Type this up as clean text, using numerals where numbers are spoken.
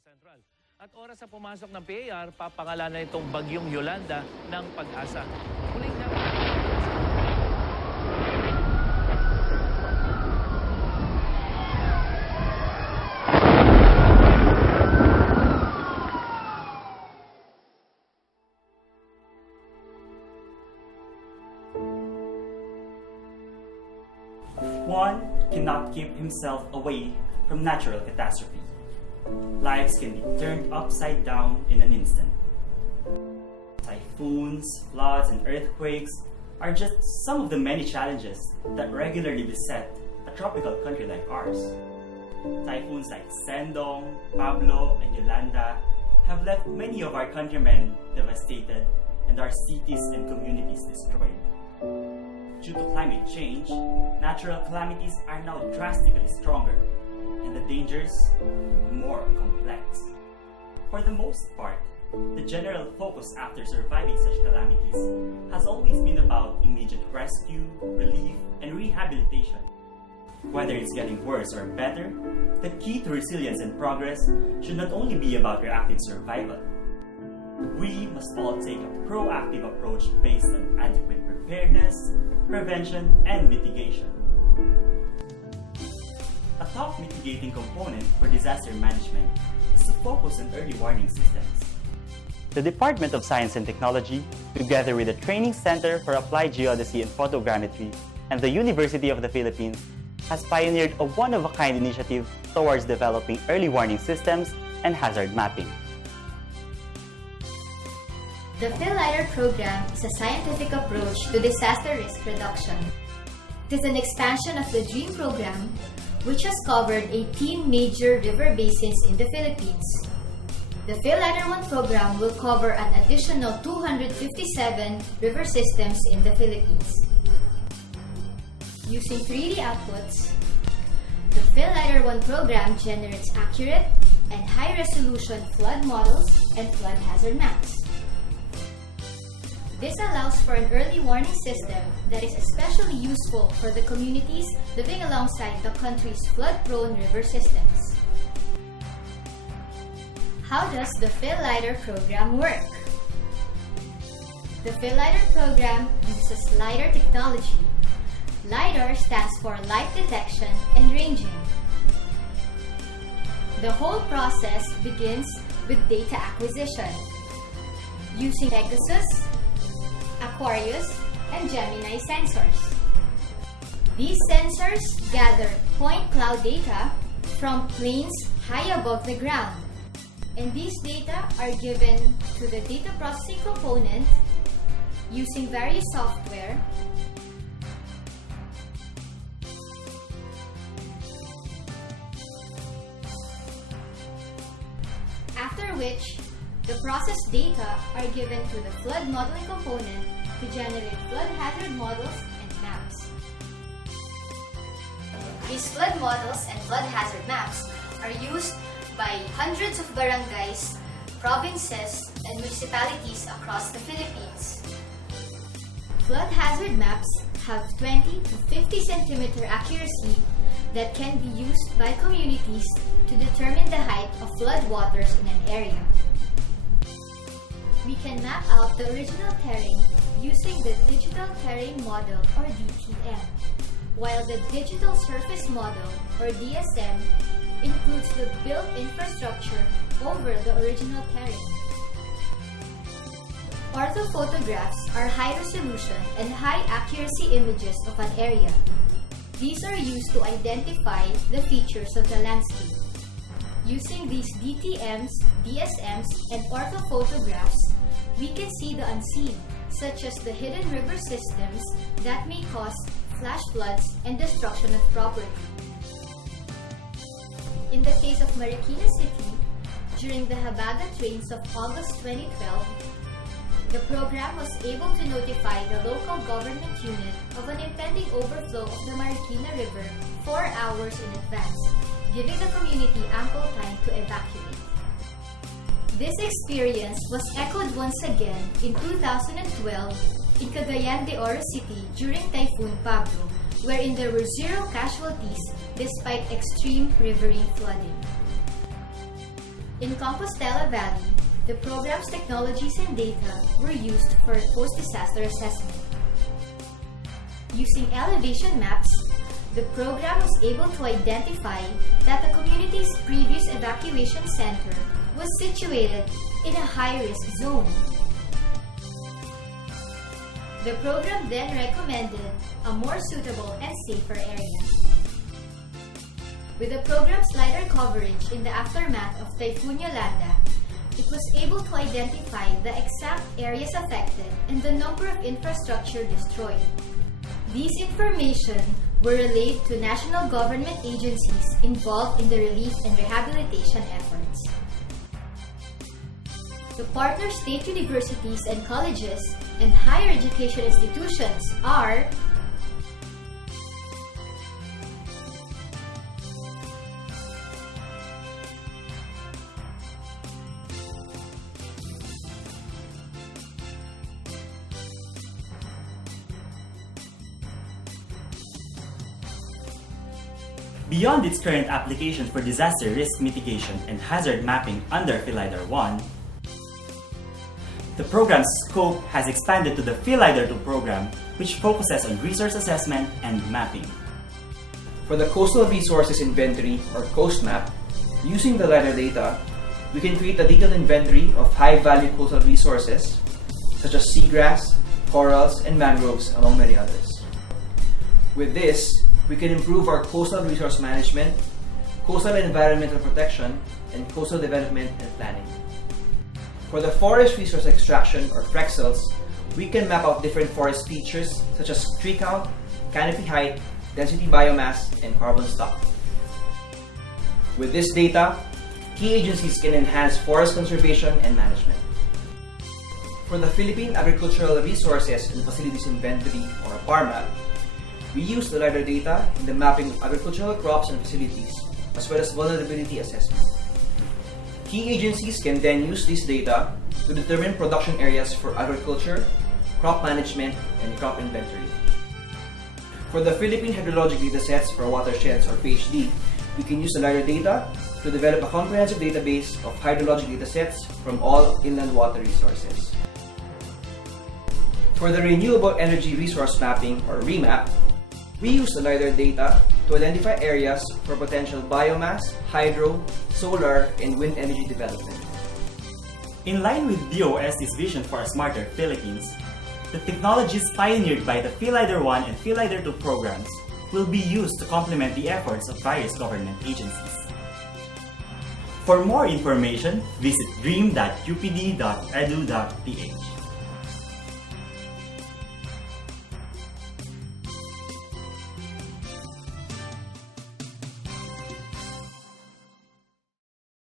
Sentral. At oras sa pumasok ng PAR, papangalanan itong bagyong Yolanda ng Pag-asa. Muling na... One cannot keep himself away from natural catastrophe. Lives can be turned upside down in an instant. Typhoons, floods, and earthquakes are just some of the many challenges that regularly beset a tropical country like ours. Typhoons like Sendong, Pablo, and Yolanda have left many of our countrymen devastated and our cities and communities destroyed. Due to climate change, natural calamities are now drastically stronger, and the dangers more complex. For the most part, the general focus after surviving such calamities has always been about immediate rescue, relief, and rehabilitation. Whether it's getting worse or better, the key to resilience and progress should not only be about reactive survival. We must all take a proactive approach based on adequate preparedness, prevention, and mitigation. A top mitigating component for disaster management is to focus on early warning systems. The Department of Science and Technology, together with the Training Center for Applied Geodesy and Photogrammetry and the University of the Philippines, has pioneered a one-of-a-kind initiative towards developing early warning systems and hazard mapping. The Phil LiDAR program is a scientific approach to disaster risk reduction. It is an expansion of the DREAM program, which has covered 18 major river basins in the Philippines. The Phil LiDAR 1 program will cover an additional 257 river systems in the Philippines. Using 3D outputs, the Phil LiDAR 1 program generates accurate and high-resolution flood models and flood hazard maps. This allows for an early warning system that is especially useful for the communities living alongside the country's flood-prone river systems. How does the Phil LiDAR program work? The Phil LiDAR program uses LiDAR technology. LiDAR stands for light detection and ranging. The whole process begins with data acquisition using Pegasus, Aquarius, and Gemini sensors. These sensors gather point cloud data from planes high above the ground, and these data are given to the data processing component using various software after which the processed data are given to the flood modeling component to generate flood hazard models and maps. These flood models and flood hazard maps are used by hundreds of barangays, provinces, and municipalities across the Philippines. Flood hazard maps have 20 to 50 centimeter accuracy that can be used by communities to determine the height of flood waters in an area. We can map out the original terrain using the Digital Terrain Model or DTM, while the Digital Surface Model or DSM includes the built infrastructure over the original terrain. Orthophotographs are high-resolution and high-accuracy images of an area. These are used to identify the features of the landscape. Using these DTMs, DSMs, and orthophotographs, we can see the unseen, such as the hidden river systems that may cause flash floods and destruction of property. In the case of Marikina City, during the Habagat rains of August 2012, the program was able to notify the local government unit of an impending overflow of the Marikina River 4 hours in advance, giving the community ample time to evacuate. This experience was echoed once again in 2012 in Cagayan de Oro City during Typhoon Pablo, wherein there were 0 casualties despite extreme riverine flooding. In Compostela Valley, the program's technologies and data were used for post-disaster assessment. Using elevation maps, the program was able to identify that the community's previous evacuation center was situated in a high-risk zone. The program then recommended a more suitable and safer area. With the program's LiDAR coverage in the aftermath of Typhoon Yolanda, it was able to identify the exact areas affected and the number of infrastructure destroyed. These information were relayed to national government agencies involved in the relief and rehabilitation efforts. The partner state universities and colleges and higher education institutions are Beyond its current application for disaster risk mitigation and hazard mapping under Phil LiDAR 1, the program's scope has expanded to the Phil LiDAR 2 program, which focuses on resource assessment and mapping. For the Coastal Resources Inventory or Coast Map, using the LiDAR data, we can create a detailed inventory of high-value coastal resources such as seagrass, corals, and mangroves, among many others. With this, we can improve our coastal resource management, coastal and environmental protection, and coastal development and planning. For the forest resource extraction or FREXELs, we can map out different forest features such as tree count, canopy height, density biomass, and carbon stock. With this data, key agencies can enhance forest conservation and management. For the Philippine Agricultural Resources and Facilities Inventory or PARMAP, we use the LiDAR data in the mapping of agricultural crops and facilities, as well as vulnerability assessment. Key agencies can then use this data to determine production areas for agriculture, crop management, and crop inventory. For the Philippine Hydrologic Datasets for Watersheds or PHD, we can use the LiDAR data to develop a comprehensive database of hydrologic datasets from all inland water resources. For the Renewable Energy Resource Mapping or REMAP, we use the LiDAR data to identify areas for potential biomass, hydro, solar, and wind energy development. In line with DOST's vision for a smarter Philippines, the technologies pioneered by the Phil LiDAR 1 and Phil LiDAR 2 programs will be used to complement the efforts of various government agencies. For more information, visit dream.upd.edu.ph.